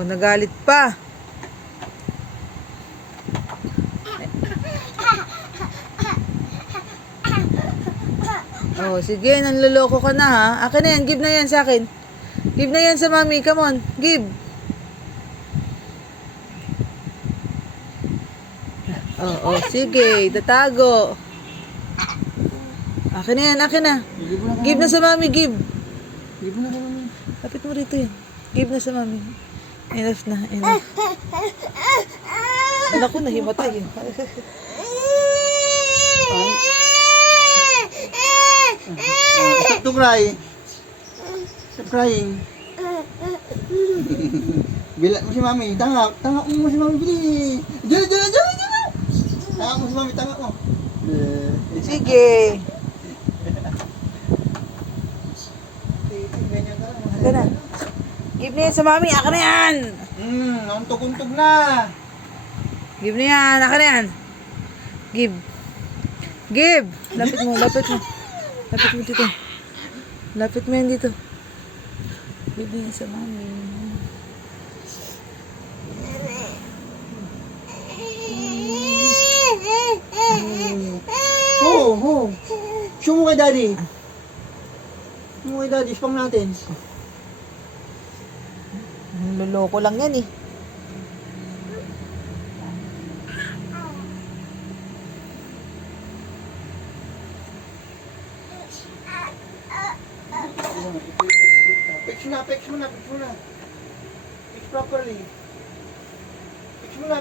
Oh, nagalit pa. Oh, sige, nanloloko ka na ha. Akin na yan, give na yan sa akin. Give na yan sa mami, come on, give. Oh, sige, tatago. Akin na yan, akin na. Give na sa mami, give. Give mo na sa mami. Lapit mo rito yan. Give na sa mami. Enough na, enough. Anak ko, nahimatay. Stop to cry. Stop crying. Bilat mo si mami. Tangak. Tangak mo si mami. Bili. Diyan. Tangak mo si mami. Tangak mo. Sige. Ito na. Give na yan sa mami. Akin na yan. Untog-untog na. Give na yan. Akin na yan. Give. Give. Lapit mo, lapit mo. Lapit mo dito. Lapit mo yan dito. Give na yan sa mami. Ho. Show mo kay daddy. Show mo kay daddy. Spam natin. Loloko lang yan eh. Fix mo na. Fix properly. Fix mo na.